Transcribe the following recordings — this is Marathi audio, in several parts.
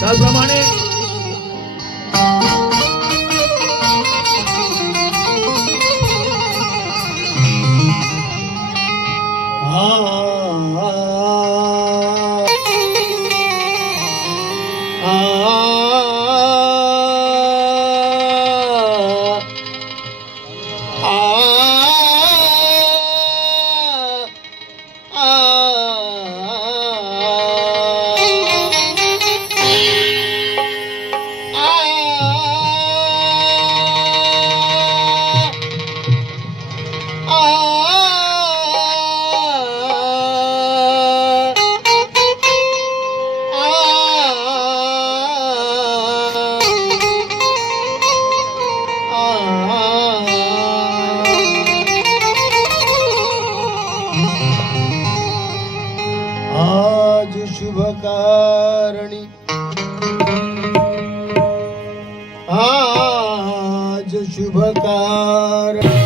त्याप्रमाणे आज शुभ कारणी आज शुभ कारणी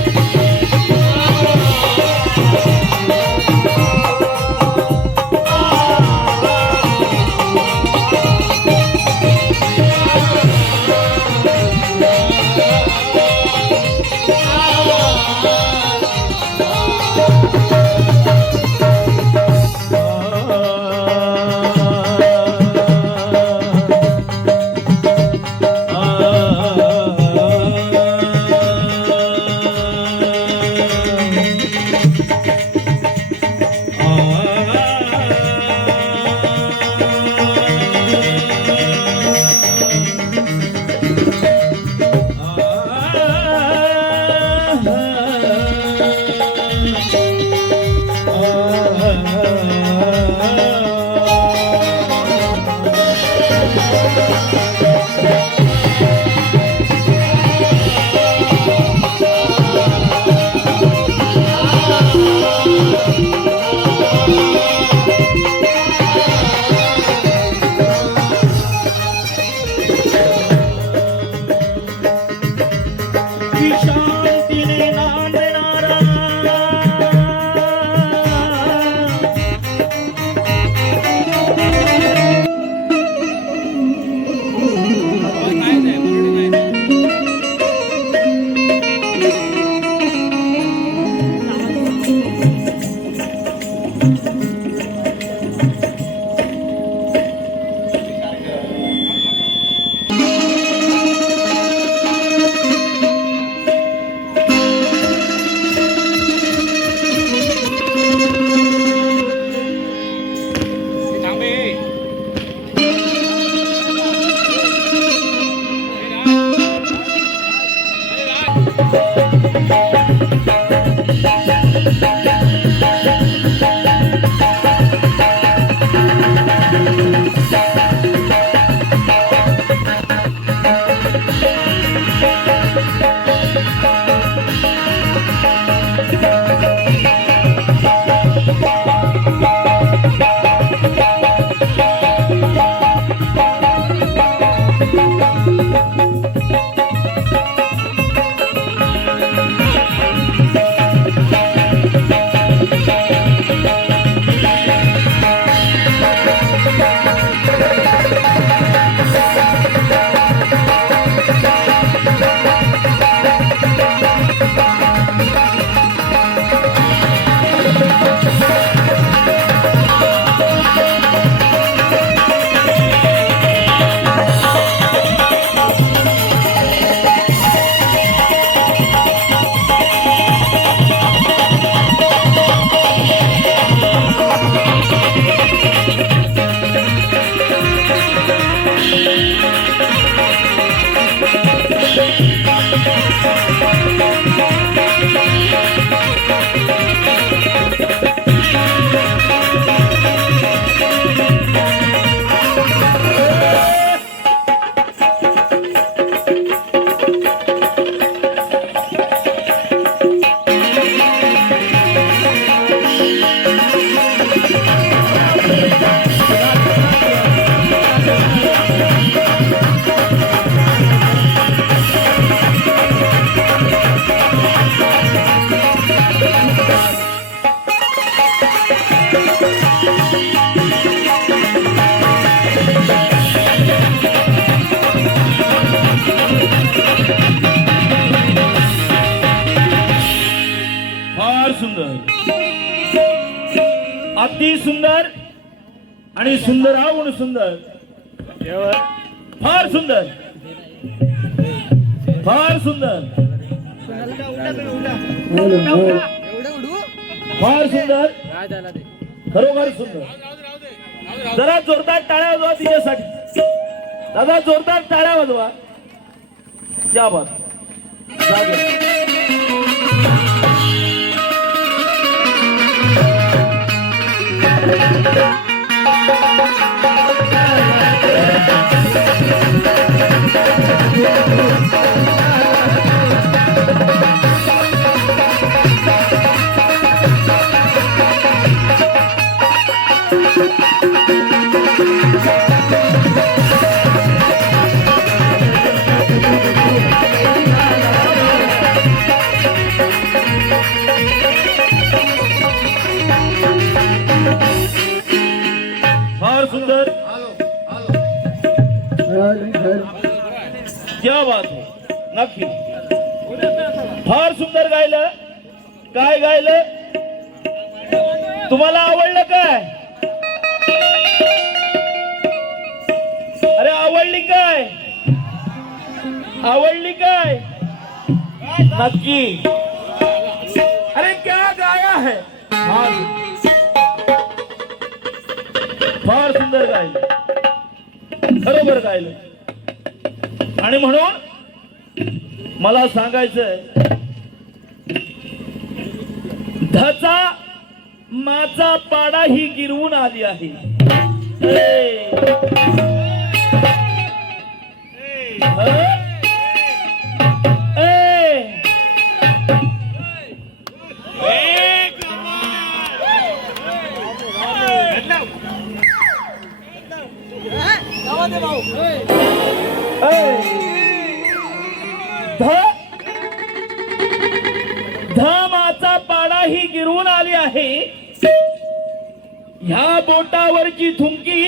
सुंदर, अति सुंदर आणि सुंदराहून सुंदर, फार सुंदर, फार सुंदर, फार सुंदर, खरोखर सुंदर. जरा जोरदार टाळ्या वाजवा तिच्यासाठी. दादा जोरदार टाळ्या वाजवा. क्या बात. फार सुंदर. क्या बात आहे. नक्की फार सुंदर गायलं. काय गायलं? तुम्हाला आवडलं काय? अरे आवडली काय? आवडली काय? नक्की. अरे क्या गाया है. फार सुंदर गायलं, खरोबर गायलं. आणि म्हणून मला सांगायचंय, धचा माचा पाडा ही गिरवून आली आहे. धमाचा पाडा ही गिरवून आली आहे. ह्या बोटावरची थुंकी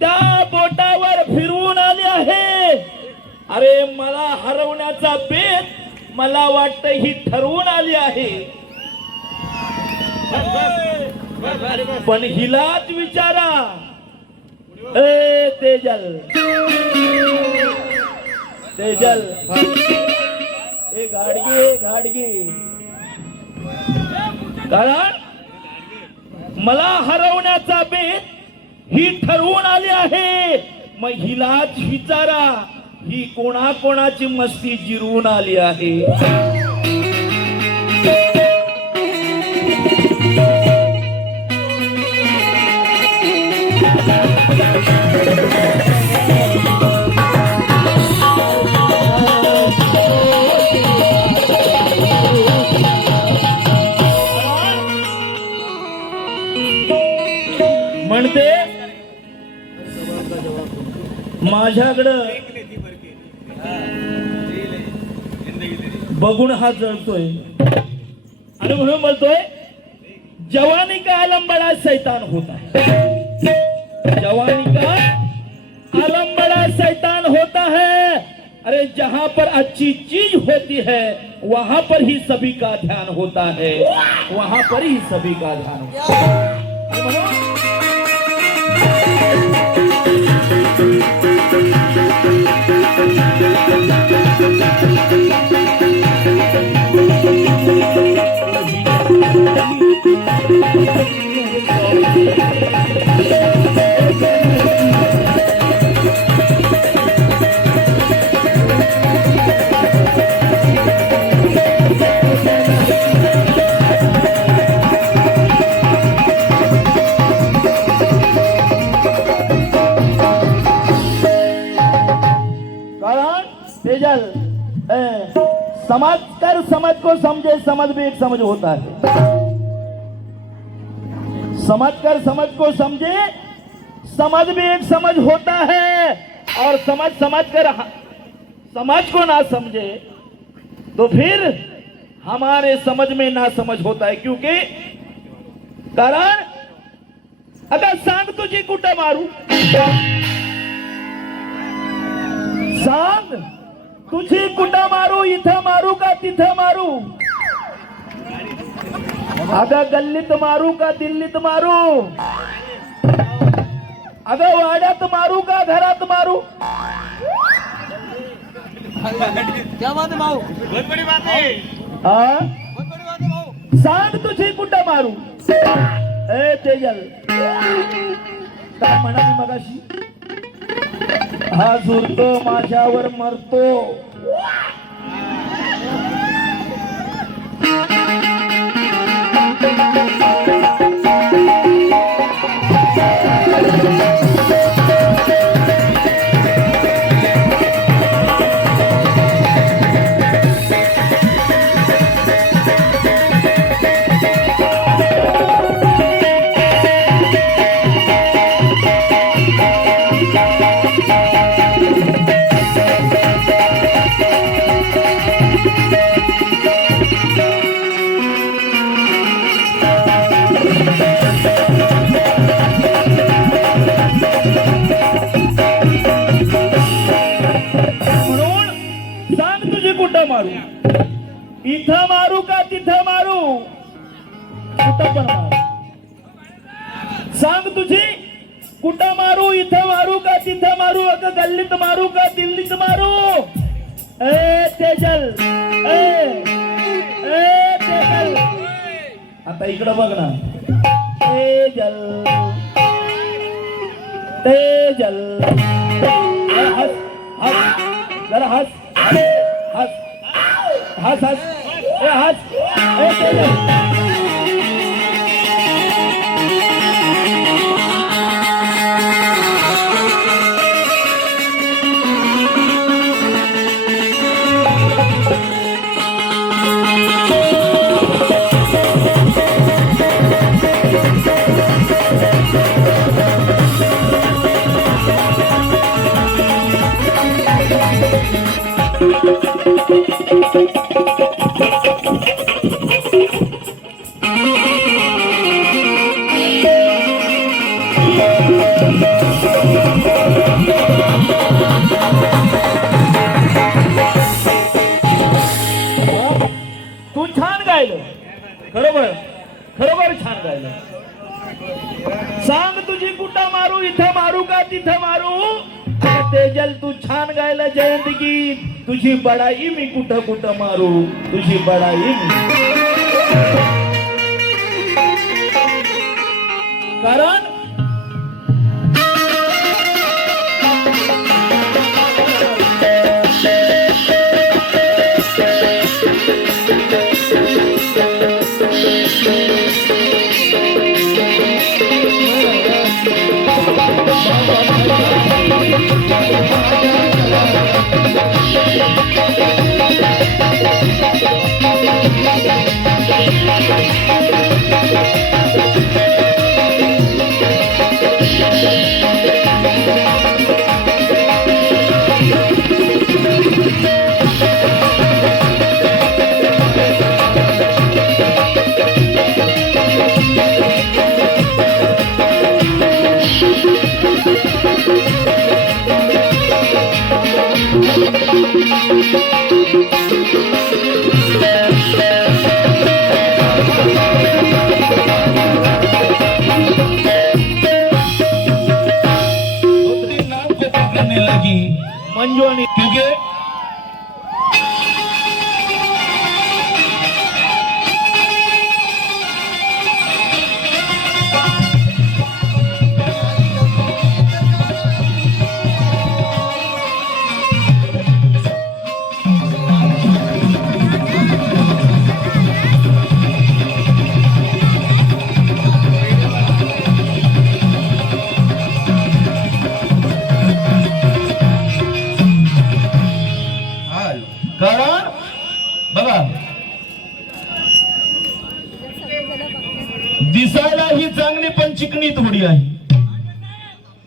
त्या बोटावर फिरवून आली आहे. अरे मला हरवण्याचा बेत मला वाटतं ही ठरवून आली आहे. पण हिलाच विचारा. ए तेजल, तेजल, ए गाडगे, गाडगे. कारण मला हरवण्याचा बेत ही ठरवून आली आहे. मग हिलाच विचारा, ही कोणाकोणाची मस्ती जिरवून आली आहे. म्हणते माझ्याकडं बघून हा जळतोय आणि म्हणून बोलतोय जवानी का आलम बड़ा शैतान होता है. जवानी का आलम बड़ा शैतान होता है. अरे जहां पर अच्छी चीज होती है वहां पर ही सभी का ध्यान होता है. वहां पर ही सभी का ध्यान होता है. समाज कर समझ को समझे, समझ भी एक समझ होता है. समझ कर समझ को समझे, समझ भी एक समझ होता है. और समझ समझ कर समझ को ना समझे तो फिर हमारे समझ में ना समझ होता है. क्योंकि कारण आता सांग तुझी कुठं मारू, सांग तुझी कुठं मारू, इथं मारू का तिथं मारू. अगं गल्लीत मारू का दिल्लीत मारू? अगं वाड्यात मारू का घरात मारू? क्या बात है भाऊ? हा? सांग तुझी कुठं मारू? ए तेजल काय म्हणाली मगाशी? हा झुरतो माझ्यावर मरतो. मारू? इथं मारू का तिथं मारू? कुठं पण मारू. सांग तुझी कुठं मारू? इथं मारू का तिथं मारू? अगं गल्लीत मारू का दिल्लीत मारू? ए तेजल, ए तेजल, आता इकडं बघ ना. तेजल, तेजल, हस हस जरा हस हस हस हस ए हस ए तेजल. तू छान गायलं, खरोबर खरोबर छान गायलं. सांग तुझी कुठं मारू? इथं मारू का तिथं मारू? तेजल तू छान गायलं जयंत गीत. तुझी बडाई मी कुठं कुठं मारू? तुझी बडाई मी. कारण मंजू आणि क्योंकि कारण बघा दिसायला ही चांगली पण चिकनी थोडी आहे.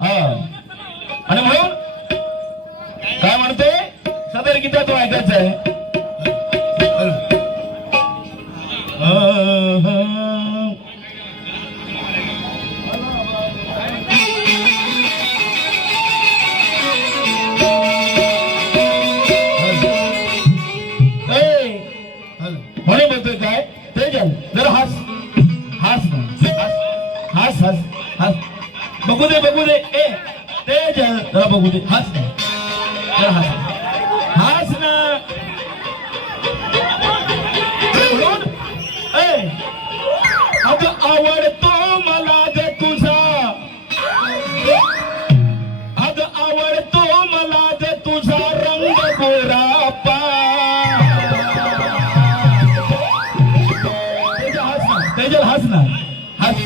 हा आणि म्हणून काय म्हणते सदर गीतातून ऐकायचं आहे. म्हणे बोलतोय काय तेजल जरा हस बघू दे बघू दे. ए ते जरा बघू दे. हस ना जरा हस ना. म्हणून ए अगं आवडतो मला ग तुझा, अगं आवडतो मला ग तुझा रंग गोरा तेजल हस ना हस.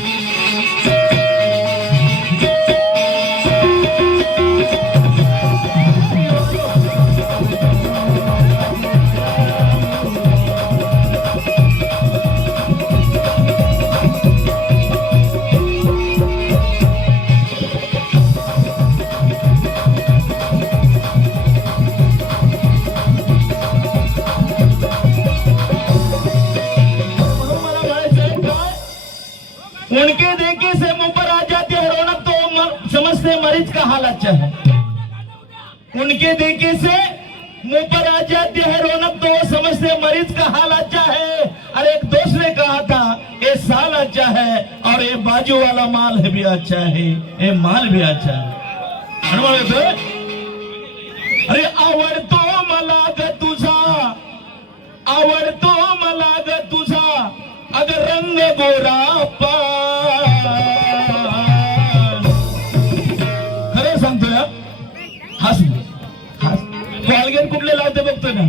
उनके देखे से मुंह पर आ जाती है रौनक तो समझते मरीज का हाल अच्छा है. उनके देखे से मुंह पर आ जाती है रौनक तो समझते मरीज का हाल अच्छा है. अरे एक दोस्त ने कहा था ये साल अच्छा है और ये बाजू वाला माल है भी अच्छा है, ये माल भी अच्छा है. अरे आवडतो मला ग तुझा, आवडतो मला ग तुझा अगं रंग गोरा खरं सांगतोय. हस हस. कॉलगेट कुठले लावते बघतोय ना.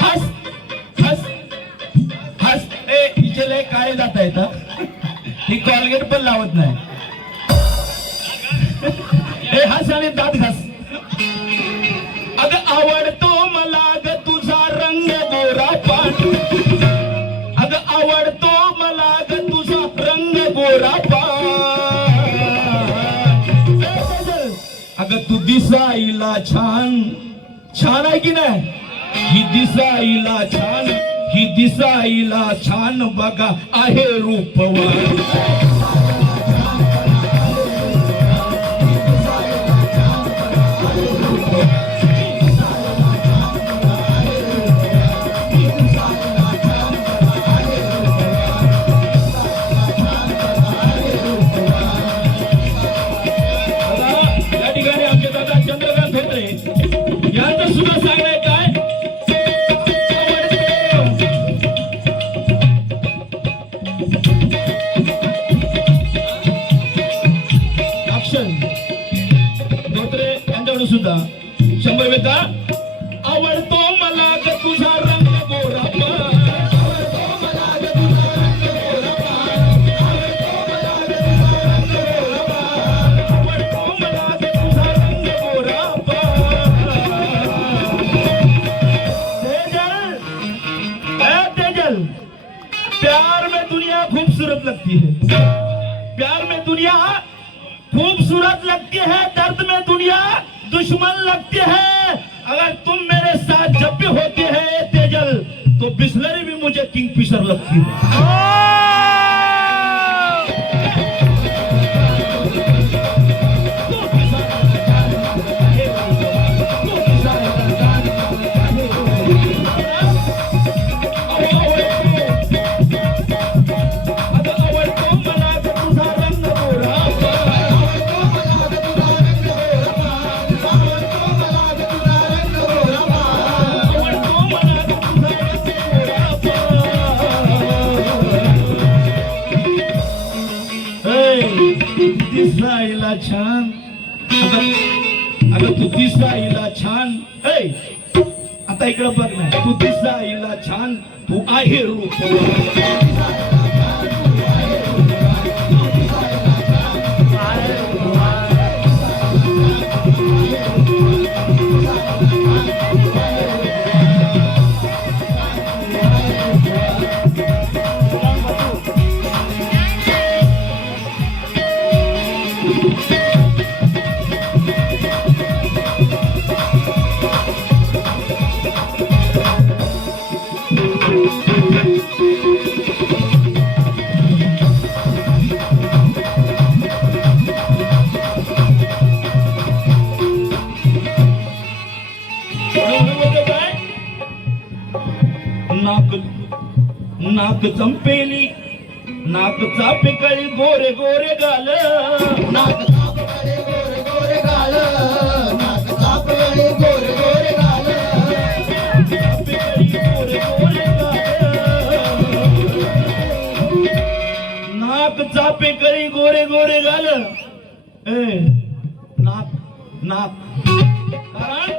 हस हस हस. ए हिचे लय काय जाता येतं, ही कॉलगेट पण लावत नाही. ए हस आणि दात घास. अगं आवडतो मला ग तुझा रंग गोरा पाट, अगं आवडतो मला ग तुझा रंग गोरा पाट. अगं तू दिसायला छान, छान आहे की नाही. ही दिसायला छान, ही दिसायला छान बघा आहे रूपवान. याचं सुद्धा सांगणं काय अक्षर धोत्रे यांच्याकडून सुद्धा 100 वेता. आवडतो मला ग तुझा रंग गोरा प्यार में दुनिया खूबसूरत लगती है, प्यार में दुनिया खूबसूरत लगती है, दर्द में दुनिया दुश्मन लगती है. अगर तुम मेरे साथ जब भी होते हैं तेजल तो बिस्लरी भी मुझे किंगफिशर लगती है. दिसायला छान, अगं तू दिसायला छान. ऐ आता इकडं बघ ना. तू दिसायला छान, तू आहे रूपवान. नाक चंपेली नाक चापे कळी गोरे गोरे गाल नाक चापकडे गोरे गोरे गाल नाक चापकडे गोरे गोरे गाल चापे कळी गोरे गोरे गाल नाक चापे कळी गोरे गोरे गाल नाक नाक कारण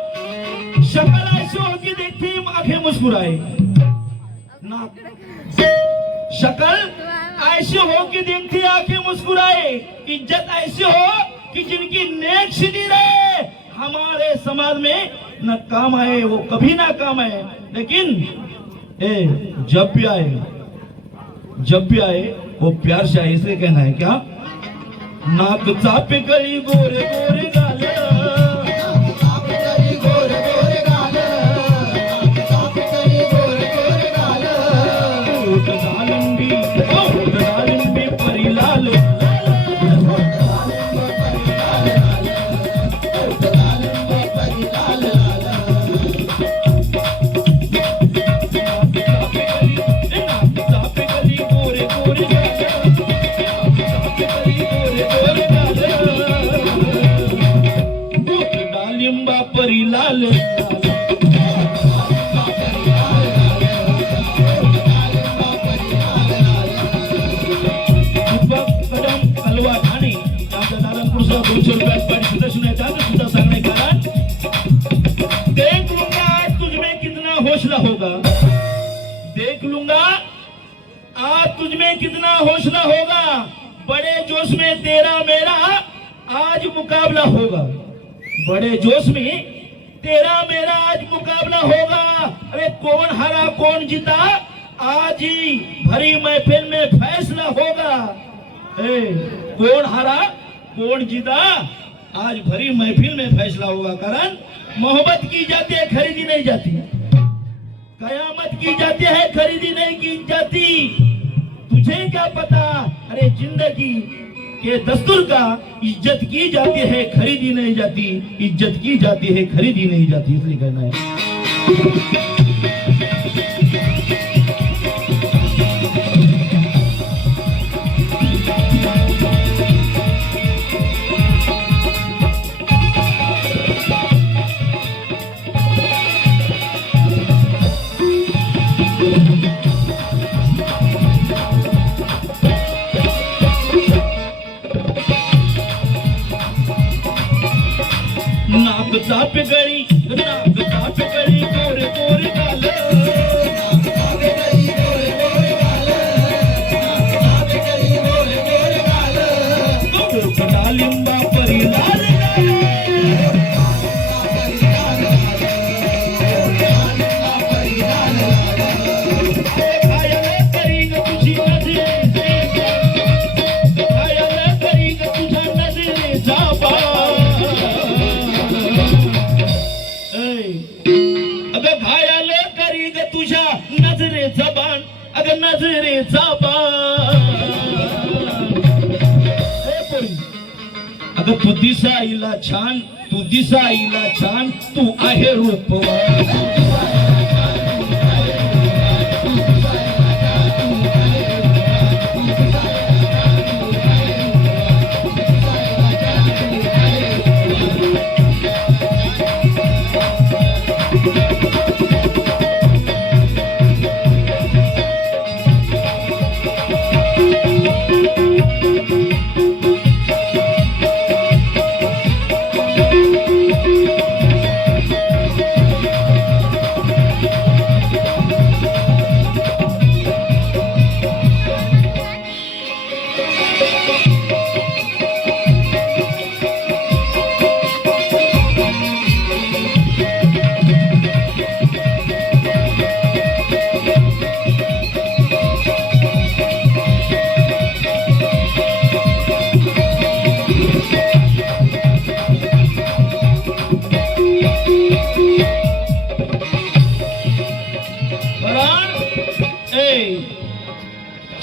शक्ल ऐसी हो कि देखती आंखें मुस्कुराए नाक शक्ल ऐसी हो कि देखती आंखें मुस्कुराए इज्जत ऐसी हो कि जिनकी नेक सीधी रहे हमारे समाज में न काम आए वो कभी ना काम आए लेकिन जब भी आए वो प्यार से आए इसलिए कहना है क्या नाक चापे गली गोरे गोरे गाल चापकडे गोरे गोरे गाल नाक चापकडे गोरे गोरे गाल दालिंबी परी लाल चापे गली गोरे गोरे डालिंबा परी लाल कदम हलवा ठाणे आमच्या नारायणपूरचा 200 रुपयात पाणी सुद्धा सुनायचा सुद्धा सांगणे कारण देख लूंगा आज तुझमें कितना हौसला होगा देख लूंगा आज तुझमें कितना हौसला होगा बड़े जोश में तेरा मेरा आज मुकाबला होगा बड़े जोश में तेरा मेरा आज मुकाबला होगा अरे कौन हारा कौन जीता आज ही भरी महफिल में फैसला होगा कौन हारा कौन जीता आज भरी महफिल में फैसला होगा कारण मोहब्बत की जाती है खरीदी नहीं जाती कयामत की जाती है खरीदी नहीं की जाती तुझे क्या पता अरे जिंदगी के दस्तूर का इज्जत की जाती है खरीदी नहीं जाती इज्जत की जाती है खरीदी नहीं जाती इसलिए कहना है नाक चापे गळी गोरे गोरे गाल डालिंबा परी लाल अगं घायाल करी ग तुझ्या नजरेचा बाण अगं नजरेचा बाण अगं तू दिसायला छान तू आहे रूपवान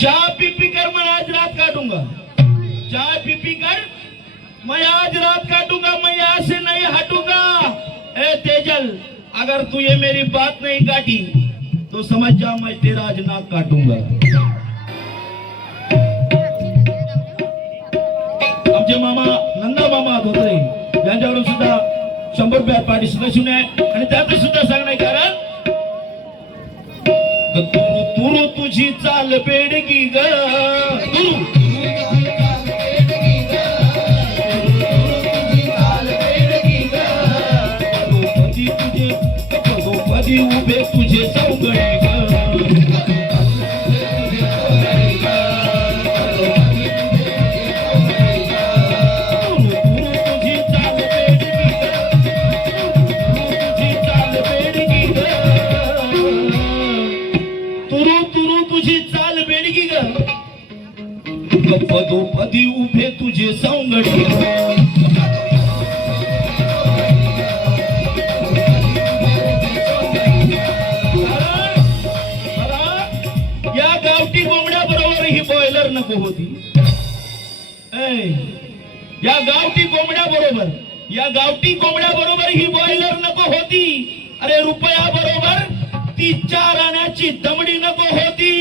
चाय पी पी कर मैं आज रात काटूंगा चाय पी पी कर मैं आज रात काटूंगा मैं यहाँ से नहीं हटूंगा ए तेजल अगर तू ये मेरी बात नहीं काटी तो समझ जा मैं तेरा आज नाक काटूंगा पाठी सुद्धा शिवणे आहे आणि त्यात सुद्धा सांगणार कारण तुरु तुरु तुझी चाल बेडगी ग तुरु पदोपदी उभे तुझे चौघडी पदोपदी उभे तुझे सौंगडी या गावठी कोंबड्या बरोबर ही बॉयलर नको होती या गावठी कोंबड्या बरोबर ही बॉयलर नको होती अरे रुपया बरोबर ती 4 आण्याची दमडी नको होती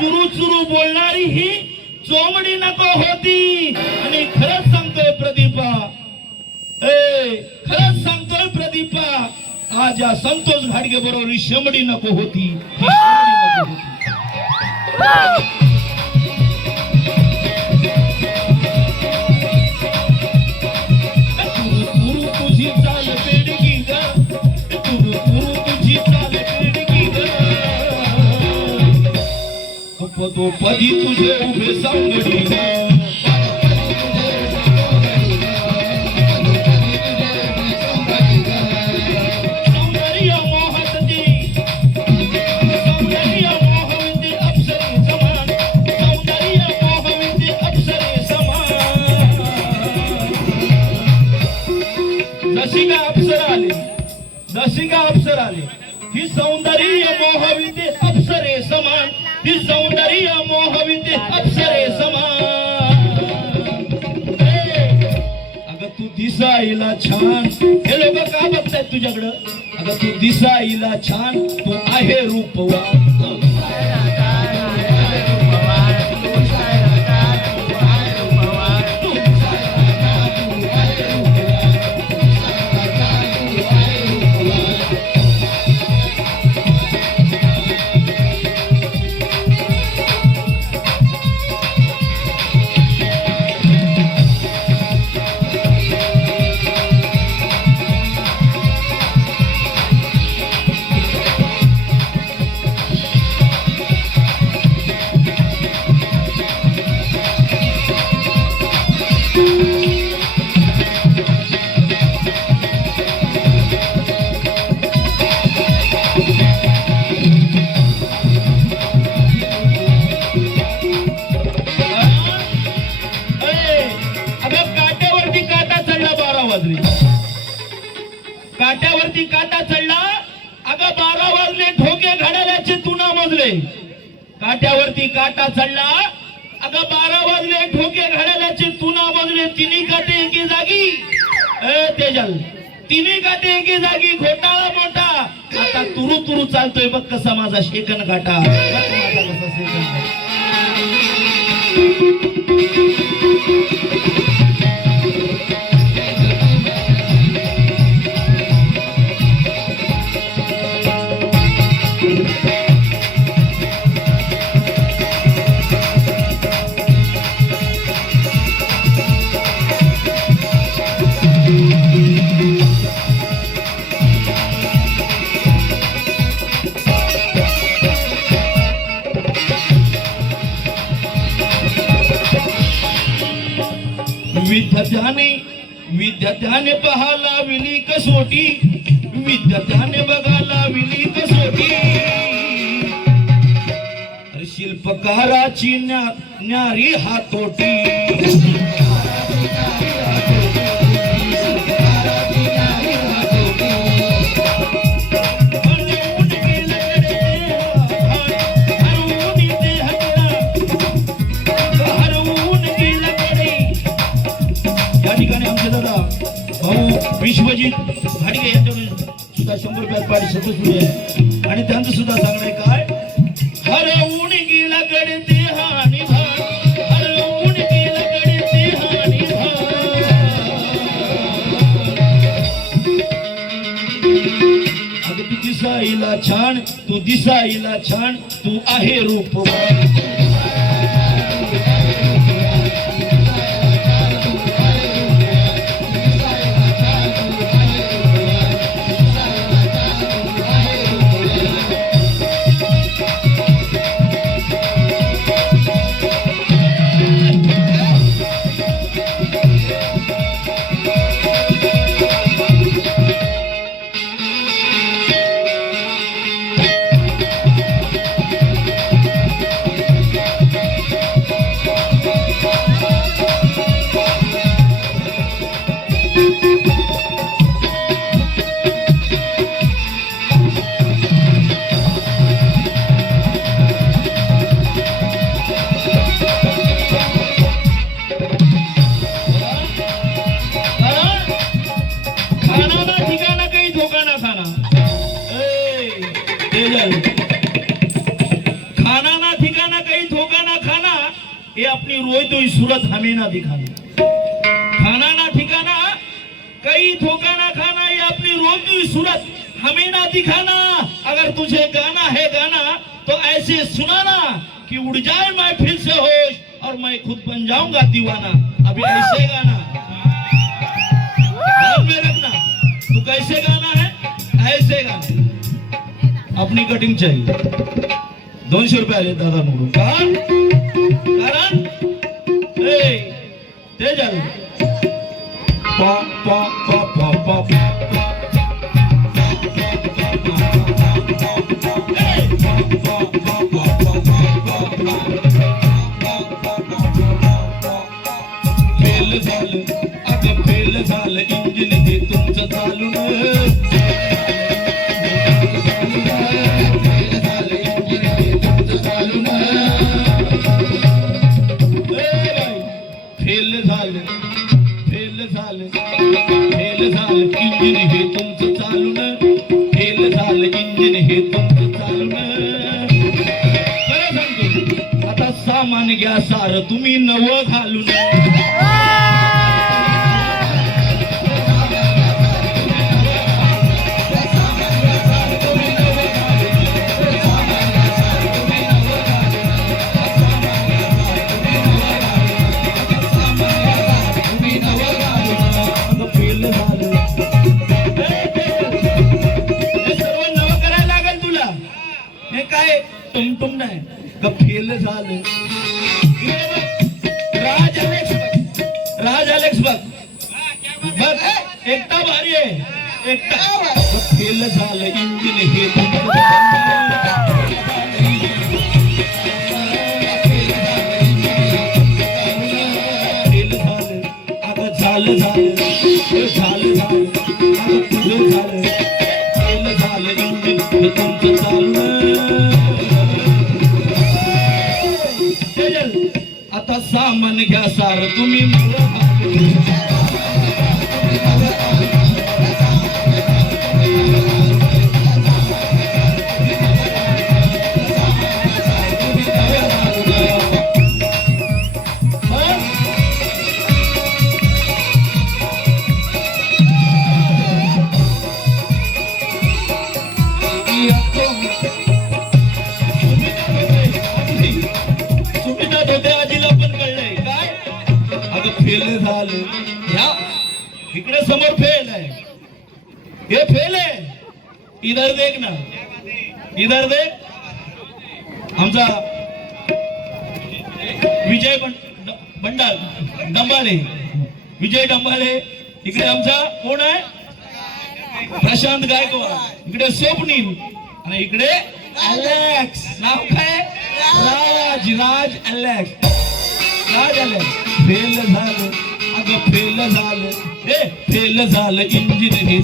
चुरू चुरू बोलणारी ही चोमडी नको होती आणि खरंच सांगतोय प्रदीपा आज या संतोष घाडगे बरोबर शमडी नको होती तुझी चाल बेडगी ग तुझी चाल बेडगी ग पदोपदी तुझे उभे सौंगडी जशी का अप्सर आले ही सौंदर्य मोहविते अप्सरे समान ही सौंदर्य मोहविते अप्सरे समान अगं तू दिसायला छान हे लोक का बघतायत तुझ्याकडं अगं तू दिसायला छान तू आहे रूपवान काट्यावरती काटा चढला अगं 12 वाजले ठोके घड्याळाचे तुना मोजले काट्यावरती काटा चढला अगं 12 वाजले ठोके घड्याळाचे तुना मोजले तिन्ही काटे एके जागी तेजल तिन्ही काटे एके जागी घोटाळा मोठा आता तुरु तुरु चालतोय बघ कसा माझा शेकन काटा कसा शेकन विद्यार्थ्याने पहाला विली कसोटी विद्यार्थ्याने बघाला विली कसोटी शिल्पकाराची न्यारी हातोटी विश्वजित घाडगे यांच्याकडून सुद्धा 100 रुपयात पाडी सतत आणि त्यांचं सुद्धा सांगणं काय हरवून गेला गडते हानी भान हरवून गेला गडते हानी भान तू दिसायला छान, तू आहे रूपवान. खाना ना ठिकाना कहीं धोखा ना खाना, ये अपनी रोई तो सूरत हमें ना दिखाना. खाना ना ठिकाना कहीं धोखा ना खाना, ये अपनी रोई तो सूरत हमें ना दिखाना. अगर तुझे गाना है गाना तो ऐसे सुनाना कि उड़ जाए महफिल से होश और मैं खुद बन जाऊंगा दीवाना. अभी ऐसे गाना ध्यान में रखना. तू कैसे गाना है, ऐसे गाना. अपनी कटिंग चाहिए. 200 रुपये आले दादा निवडून. कारण ते झालं. पा पा पा पा पा पा. फेल झालं, अगं फेल झालं इंजिन हे तुमचं चालून. फेल झालं, फेल झालं, फेल झालं इंजिन हे तुमचं चालून. फेल झालं इंजिन हे तुमचं चालून. खरं सांगतो, आता सामान घ्या सार तुम्ही नवं घालून. तुम नाही का फेल झालं. राज अलेक्स बघ, राज अलेक्स बघ बघ, एकटा भारी आहे एकटा. फेल झालं इंजिन हे तुमचं. फेल झालं, अगं झालं झालं झालं झालं, अगं तुझं झालं. फेल झालं इंजिन हे तुमचं चाललं. आता सामान घ्या सार तुम्ही. फेल झालं. ह्या इकडे समोर फेल आहे, हे फेल आहे. इधर देख ना, इधर देख. आमचा विजय बंडाल डंबाळे, विजय डंबाळे. इकडे आमचा कोण आहे, प्रशांत गायकवाड. इकडे स्वप्नील आणि इकडे अलेक्स. नाव काय, राज. राज अलेक्स, राज अलेक्स. फेल झालं, अगं फेल झालं, हे फेल झालं इंजिन हे.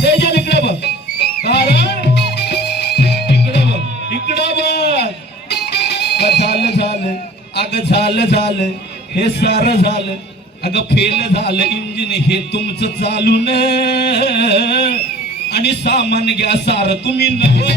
तेजल इकडे बघ, कारण इकडे बघ, इकडे बघ. झालं झालं, अगं झालं झालं हे सारं झालं. अगं फेल झालं इंजिन हे तुमचं चालून. आणि सामान घ्या सार तुम्ही नवं.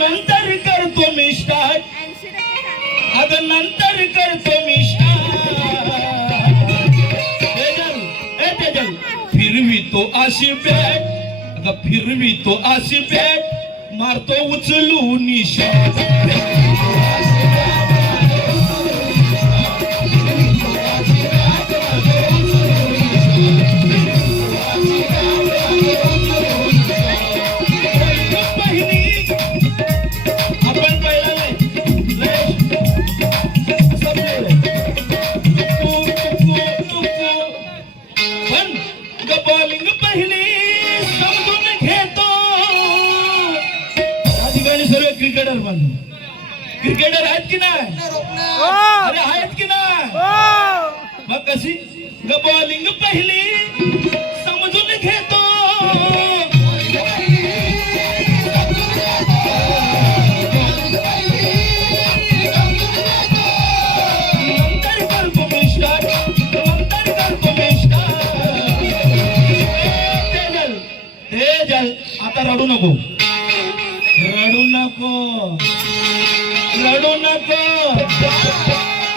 नंतर करतो मी स्टार्ट अगं नंतर करतो मी तेजल फिरवी तो अशी बॅट अगं फिरवी तो अशी बॅट मारतो उचलून बॉलिंग पहिली समजून घेतो या ठिकाणी सर्व क्रिकेटर बनलो क्रिकेटर आहेत की नाही अरे आहेत की नाही मग कशी बॉलिंग पहिली समजून घेतो नंतर करतो मी स्टार्ट नंतर करतो मी तेजल आता रडू नको रडू नको रडू नको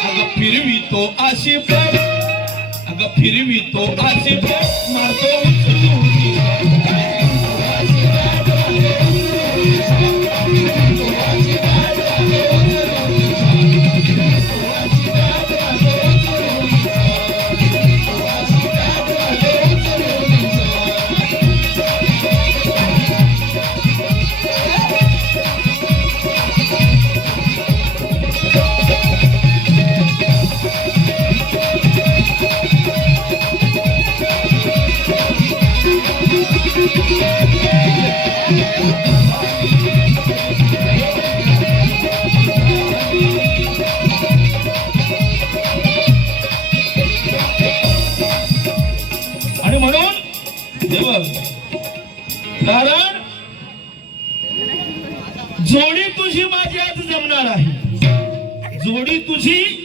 अगं फिरवी तो अशी बॅट अगं फिरवी तो अशी बॅट मारतो उचलून आणि म्हणून कारण जोडी तुझी माझी आज जमणार आहे जोडी तुझी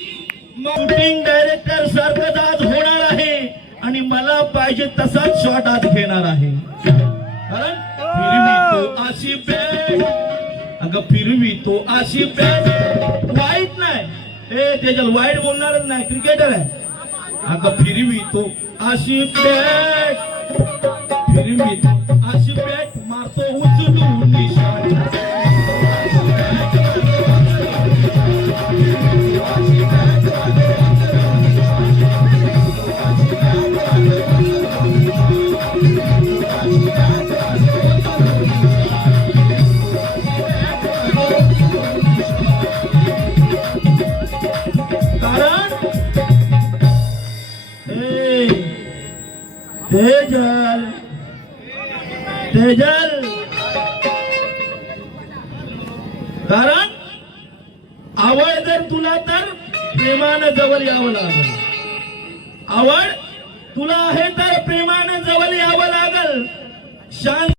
शूटिंग डायरेक्टर सारखं आज होणार आहे आणि मला पाहिजे तसाच शॉट आज घेणार आहे कारण फिरवी तो अशी बॅट अगं फिरवी तो अशी बॅट वाईट नाही ए तेजल वाईट बोलणारच नाही क्रिकेटर आहे अगं फिरवी तो अशी बॅट फिरवी अशी बॅट मारतो उचलून तेजल तेजल कारण आवड जर तुला तर प्रेमानं जवळ यावं लागल आवड तुला आहे तर प्रेमानं जवळ यावं लागल शांत